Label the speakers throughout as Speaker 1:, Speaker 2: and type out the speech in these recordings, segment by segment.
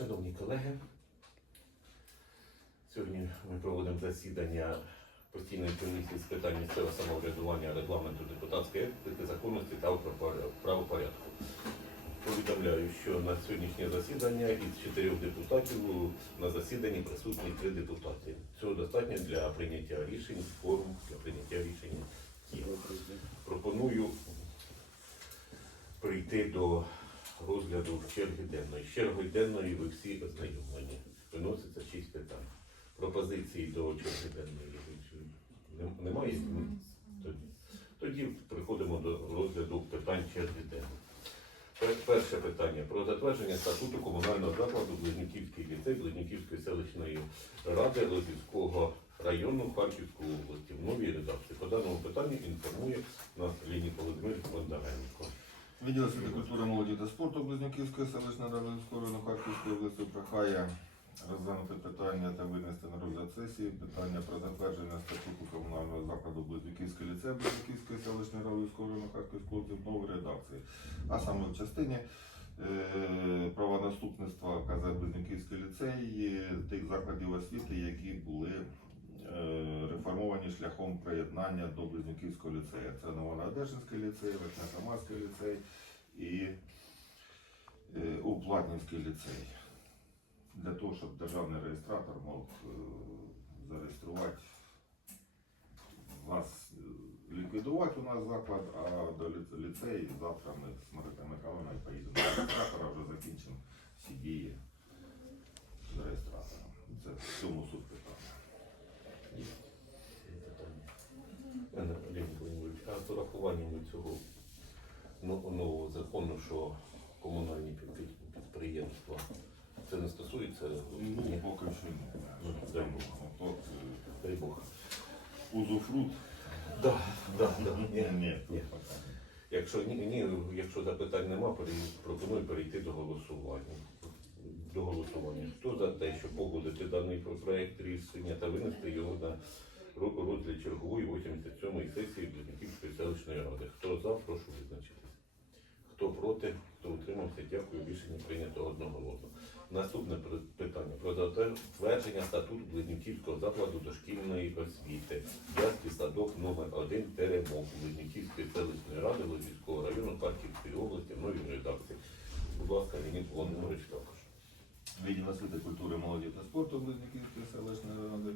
Speaker 1: Шановні колеги, сьогодні ми проводимо засідання постійної комісії з питань місцевого самоврядування, регламенту депутатської етики, законності та правопорядку. Повідомляю, що на сьогоднішнє засідання із чотирьох депутатів на засіданні присутні три депутати. Цього достатньо для прийняття рішень, форум для прийняття рішень. Пропоную прийти до розгляду черги денної. З чергою денної ви всі ознайомлені. Виноситься шість питань. Пропозиції до черги денної немає? Тоді, тоді приходимо до розгляду питань черги денної. Перше питання про затвердження статуту комунального закладу Близнюківський ліцей Близнюківської селищної ради Лозівського району Харківської області в новій редакції. По даному питанню інформує нас Ліній Володимир Бондаренко.
Speaker 2: Відділ освіти, культури, молоді та спорту Близнюківської селищної ради Львівського району Харківської області прохає розглянути питання та винести на розгляд сесії питання про затвердження статуту комунального закладу Близнюківський ліцей Близнюківської селищної ради Львівського району Харківської області в новій редакції. А саме в частині е, правонаступництва КЗ Близнюківський ліцей тих закладів освіти, які були реформовані шляхом приєднання до Близнюківського ліцею. Це Новонаодешинський ліцей, Верхньокамазький ліцей і е, Уплатнівський ліцей. Для того, щоб державний реєстратор мог е, зареєструвати вас, е, ліквідувати у нас заклад, а до ліцею завтра ми з Маритою Михайловною поїдемо до реєстратора, вже закінчимо всі дії з реєстратором. Це в цьому суть питання.
Speaker 1: Є питання? Пане Леонід Володимирович, а з урахуванням цього нового закону, що комунальні під- під- підприємства, це не стосується
Speaker 2: Ну,
Speaker 1: Ні.
Speaker 2: поки що ні.
Speaker 1: Ну, дай Бог.
Speaker 2: От,
Speaker 1: дай Бог.
Speaker 2: е, узуфрут.
Speaker 1: Да, да, да.
Speaker 2: Ні,
Speaker 1: Ні.
Speaker 2: ні.
Speaker 1: Якщо ні, ні, якщо запитань нема, пропоную перейти до голосування. До голосування. Хто за те, щоб погодити даний проект рішення та винести його на ро- розгляд чергової 87-ї сесії Близнюківської селищної ради? Хто за, прошу визначитись. Хто проти, хто утримався, дякую. Рішення прийнято одноголосно. Наступне питання про затвердження статуту Близнюківського закладу дошкільної освіти. Ясний садок номер 1 Теремок Близнюківської селищної ради Лозівського району Харківської області в новій. Будь ласка, Леонід Володимирович також.
Speaker 2: Відділ освіти, культури, молоді та спорту Близнюківської селищної ради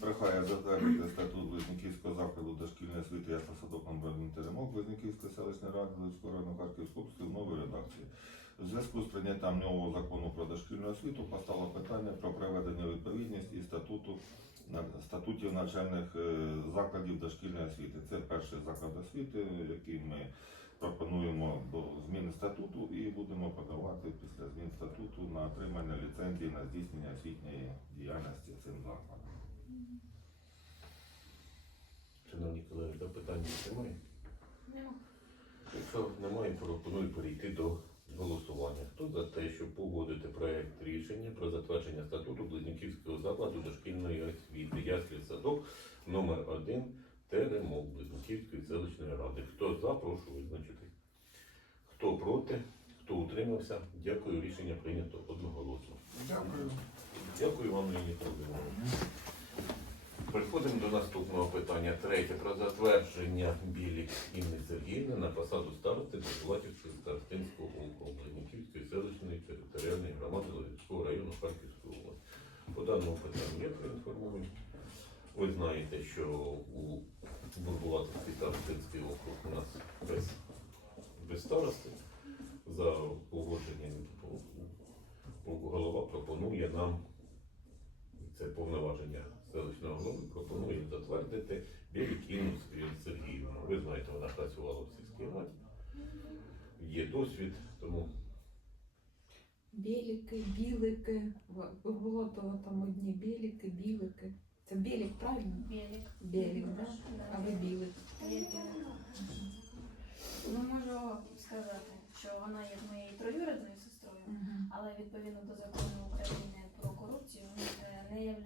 Speaker 2: прохає затвердити статут Близнюківського закладу дошкільної освіти ясно садок номер 1 Теремок Близнюківської селищної ради Львівського району Харківської області в новій редакції. У зв'язку з прийняттям нового закону про дошкільну освіту постало питання про приведення відповідність і статуту статутів навчальних е, закладів дошкільної освіти. Це перший заклад освіти, який ми пропонуємо до зміни статуту і будемо подавати після змін статуту на отримання ліцензії на здійснення освітньої діяльності цим закладом.
Speaker 1: Шановні колеги, запитань немає? Якщо немає, пропоную перейти до голосування. Хто за те, щоб погодити проект рішення про затвердження статуту Близнюківського закладу дошкільної освіти Яслі садок номер 1 Теремок Близнюківської селищної ради. Хто прошу визначитись. Хто проти, хто утримався, дякую. Рішення прийнято одноголосно.
Speaker 2: Дякую.
Speaker 1: Дякую вам, Леонід Володимирович. Переходимо до наступного питання. Третє. Про затвердження Білік Інни Сергіївни на посаду старости Бакулатівського старостинського округу Близнюківської селищної територіальної громади Лозівського району Харківської області. По даному питанню я проінформую. Ви знаєте, що у Бурбулатівський старостинський округ у нас без, без старости. За погодженням голова пропонує нам це повноваження селищного голови пропонує затвердити Білікіну Сергіївну. Ви знаєте, вона працювала в сільській раді. Є досвід, тому
Speaker 3: Біліки, білики, було то там одні біліки, білики. Це білік, правильно?
Speaker 4: Білік.
Speaker 3: Білік, да? А ви білик.
Speaker 4: Ну, можу сказати, що вона є моєю троюрідною сестрою, але відповідно до закону України про корупцію е, не є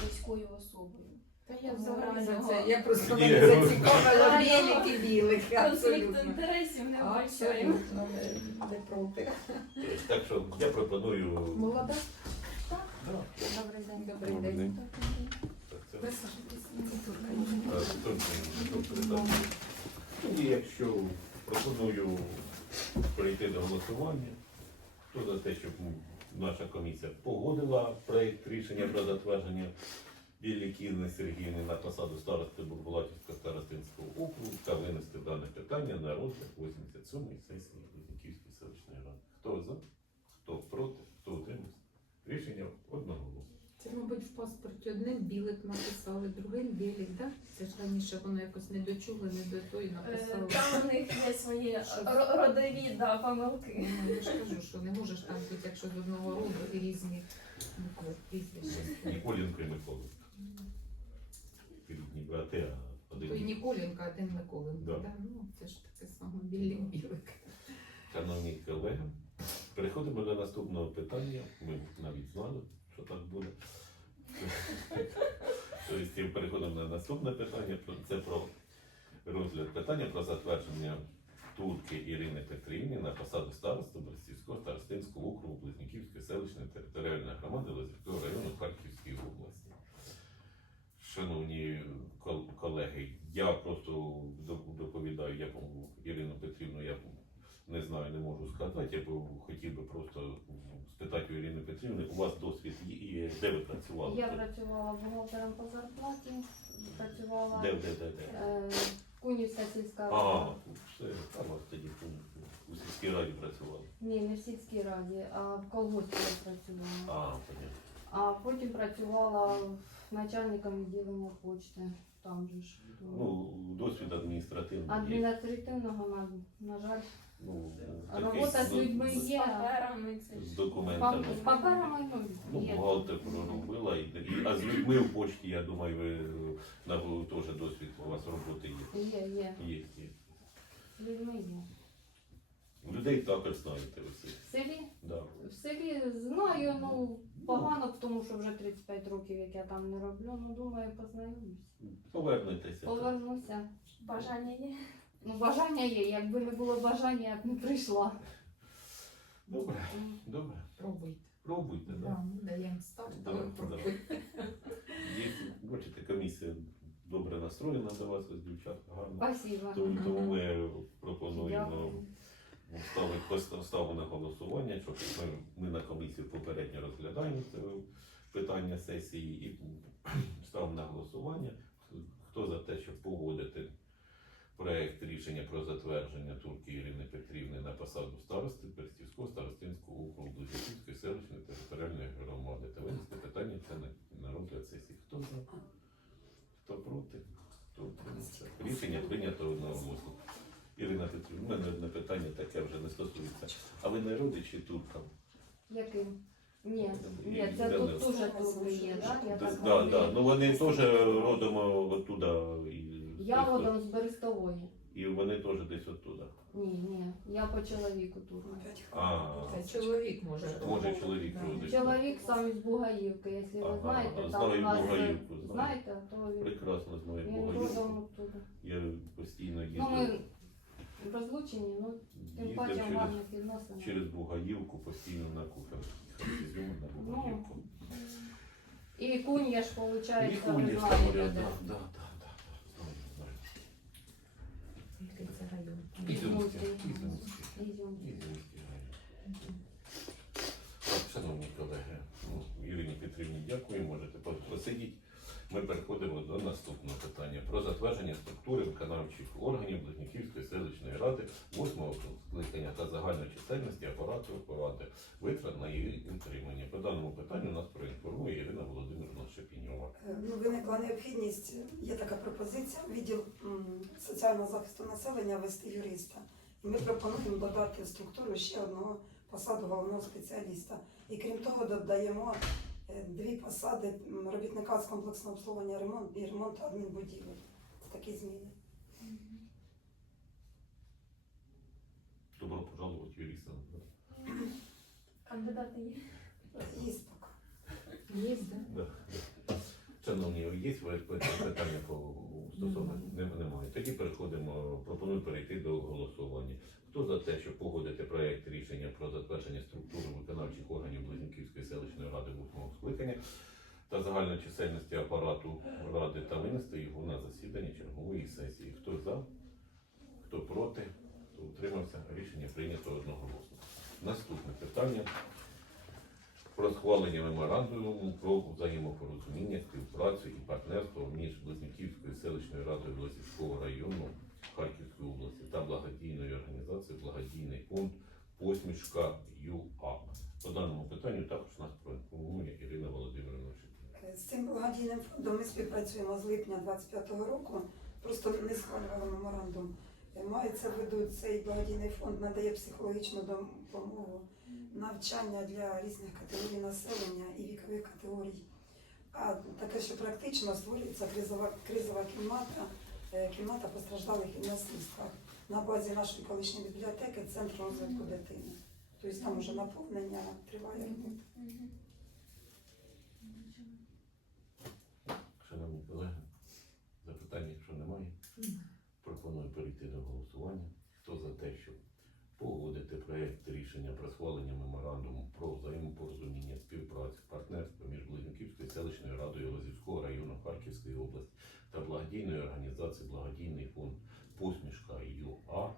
Speaker 4: близькою особою.
Speaker 3: Та я взагалі за це. Я просто мене зацікавила білики, білики. підтримки,
Speaker 4: Конфлікт інтересів не вбачаємо.
Speaker 3: Не, не проти.
Speaker 1: Так що я пропоную.
Speaker 3: Молода?
Speaker 4: Добрий день.
Speaker 3: Добрий
Speaker 1: Добрий
Speaker 3: день.
Speaker 1: день. І якщо пропоную перейти до голосування, хто за те, щоб наша комісія погодила проєкт рішення про затвердження Білі Кірни Сергіївни на посаду старости Бурбулатівського старостинського округу та винести дане питання на розгляд 87-ї сесії Близнюківської селищної ради. Хто за? Хто проти? Хто утримався? Рішення одноголосно.
Speaker 3: Це, мабуть, в паспорті одним білик написали, другим білик, так? Це ж раніше воно якось не дочули, не до тої
Speaker 4: Е,
Speaker 3: написали.
Speaker 4: Там у них є свої ро- родові да, помилки.
Speaker 3: Ну, я ж кажу, що не можеш там бути, якщо з одного роду і різні букви прізвища.
Speaker 1: Ніколінко і Миколенко. Рідні брати, а
Speaker 3: То й
Speaker 1: один.
Speaker 3: Ніколенко, а один Миколенко.
Speaker 1: Да.
Speaker 3: Да. Ну, це ж таке саме білик білик.
Speaker 1: Шановні колеги, переходимо до наступного питання. Ми навіть знали, що так буде. Тобто переходимо на наступне питання. Це про розгляд питання про затвердження турки Ірини Петрівні на посаду старости Борисівського старостинського округу Близніківської селищної територіальної громади Лазівського району Харківської області. Шановні кол- колеги, я просто доп- доповідаю, я по- Ірину Петрівну, я не знаю, не можу сказати. Я б хотів би просто спитати у Ірини Петрівни, у вас досвід і де ви працювали?
Speaker 5: Я працювала бухгалтером по зарплаті, працювала
Speaker 1: Де, де, де, де?
Speaker 5: е, Кунівська сільська
Speaker 1: А,
Speaker 5: рада.
Speaker 1: все, а у вас тоді у, у сільській раді працювали.
Speaker 5: Ні, не в сільській раді, а в колгоспі я працювала.
Speaker 1: А, понятно.
Speaker 5: А потім працювала начальником відділення почти. Там же ж.
Speaker 1: Ну, досвід адміністративний є.
Speaker 5: Адміністративного, на, на жаль,
Speaker 1: Ну,
Speaker 5: Робота з людьми
Speaker 4: З
Speaker 5: Є.
Speaker 4: паперами це
Speaker 1: З
Speaker 4: ж.
Speaker 1: документами.
Speaker 5: з паперами
Speaker 1: Ну,
Speaker 5: ну, є.
Speaker 1: бухгалтер проробила, і, і, а з людьми в почті, я думаю, ви на теж досвід у вас роботи є.
Speaker 5: Є, є.
Speaker 1: Є, є.
Speaker 5: З людьми є.
Speaker 1: Людей також знаєте ви всі.
Speaker 5: В селі,
Speaker 1: Да.
Speaker 5: в селі знаю, ну погано тому, що вже 35 років, як я там не роблю. Ну думаю, познайомлюсь.
Speaker 1: Повернетеся.
Speaker 5: Повернуся.
Speaker 4: Бажання є.
Speaker 5: Ну, бажання є. Якби не було бажання, я б не прийшла.
Speaker 1: Добре, добре.
Speaker 3: Пробуйте.
Speaker 1: Пробуйте, да.
Speaker 3: Да, ми даємо старт,
Speaker 1: Да,
Speaker 3: але
Speaker 1: да.
Speaker 3: пробуйте.
Speaker 1: Є, бачите, комісія добре настроєна до вас, ось дівчат, гарно.
Speaker 5: Спасибо.
Speaker 1: Тому, тому ми пропонуємо
Speaker 5: Дякую.
Speaker 1: ставити ставимо на голосування, щоб ми, ми на комісії попередньо розглядаємо це питання сесії і ставимо на голосування. Хто за те, щоб погодити проект рішення про затвердження турки Ірини Петрівни на посаду старости Перстівського старостинського округу Близьківської селищної територіальної громади та винести питання це на, розгляд сесії. Хто за? Хто проти? Хто утримався? Рішення прийнято одноголосно. Ірина Петрівна, у мене одне питання таке вже не стосується. А ви не родичі туркам?
Speaker 5: Яким? Ні, ні, це тут дуже турби є, так? Я так
Speaker 1: да,
Speaker 5: розумію.
Speaker 1: Ну вони теж родом оттуда. І,
Speaker 5: Я родом з Берестової.
Speaker 1: і вони теж десь оттуда.
Speaker 5: Ні, ні, я по чоловіку.
Speaker 1: А,
Speaker 3: Це чоловік може.
Speaker 1: може чоловік
Speaker 3: Да.
Speaker 1: родич.
Speaker 5: Чоловік сам із Бугаївки, якщо
Speaker 1: Ага,
Speaker 5: ви знаєте, там
Speaker 1: знаю
Speaker 5: у нас
Speaker 1: Бугаївку, знаю.
Speaker 5: знаєте, то він,
Speaker 1: Прекрасно знаю
Speaker 5: він
Speaker 1: Богоюрку.
Speaker 5: родом оттуда.
Speaker 1: Я постійно
Speaker 5: Ну ми розлучені, ну тим
Speaker 1: їздив
Speaker 5: паче в
Speaker 1: через,
Speaker 5: гарних відносинах.
Speaker 1: через Бугаївку постійно на кухар. На
Speaker 5: Ну,
Speaker 1: Бугаївку.
Speaker 5: І кунь я ж, виходить,
Speaker 1: І
Speaker 5: ви
Speaker 1: Хуні
Speaker 5: знаєте,
Speaker 1: да, да, да, да, да. Знаю, знаю.
Speaker 3: Який це район?
Speaker 5: Ізюмський.
Speaker 1: Шановні колеги, ну, Ірині Петрівні, дякую, можете посидіти. Ми переходимо до наступного питання про затвердження структури виконавчих органів Близнюківської селищної ради 8 скликання та загальної чисельності апарату ради, витрат на її утримання. По даному питанню нас проінформує Ірина Володимирівна Шепіньова.
Speaker 6: Е, Ну, виникла необхідність, є така пропозиція, відділ соціального захисту населення вести юриста. І ми пропонуємо додати в структуру ще одного посаду головного спеціаліста. І крім того, додаємо е, дві посади робітника з комплексного обслуговування ремонт і ремонту адмінбудівель. Це такі зміни.
Speaker 1: Добро пожаловать юристам.
Speaker 4: Кандидати є.
Speaker 6: Є поки.
Speaker 3: Є? Да,
Speaker 1: да. Шановні, є питання по стосовно немає. Тоді переходимо Пропоную перейти до голосування. Хто за те, щоб погодити проект рішення про затвердження структури виконавчих органів Близнюківської селищної ради восьмого скликання та загальної чисельності апарату ради та винести його на засідання чергової сесії? Хто за? Хто проти? Хто утримався? Рішення прийнято одноголосно. Наступне питання про схвалення меморандуму про взаємопорозуміння, співпрацю і партнерство між Близнюківською селищною радою Близнюківського району Харківської області та благодійною організацією Благодійний фонд Посмішка ЮА. По даному питанню також нас проінформує Ірина Володимирівна
Speaker 6: З цим благодійним фондом ми співпрацюємо з липня 25-го року. Просто не схвалювали меморандум. Мається в виду цей благодійний фонд надає психологічну допомогу, навчання для різних категорій населення і вікових категорій. А таке, що практично створюється кризова, кризова кімната, е, кімната постраждалих і насильствах на базі нашої колишньої бібліотеки Центру розвитку дитини. Тобто там вже наповнення триває. робота.
Speaker 1: Шановні колеги, запитання, якщо немає, пропоную перейти до голосування. Хто за те, щоб погодити проект рішення про схвалення меморандуму про взаємопорозуміння, співпрацю, партнерство між Близнюківською селищною радою Лозівського району Харківської області та благодійною організацією Благодійний фонд Посмішка ЮА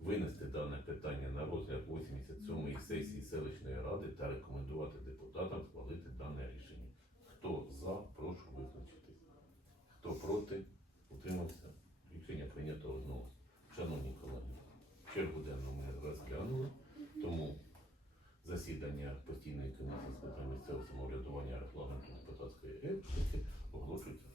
Speaker 1: винести дане питання на розгляд 87-ї сесії селищної ради та рекомендувати депутатам схвалити дане рішення. Хто за, прошу визначитись. Хто проти, утримався. Рішення прийнято одного. Шановні колеги, чергу денну ми розглянули, тому засідання постійної комісії з питань місцевого самоврядування регламенту депутатської етики оголошується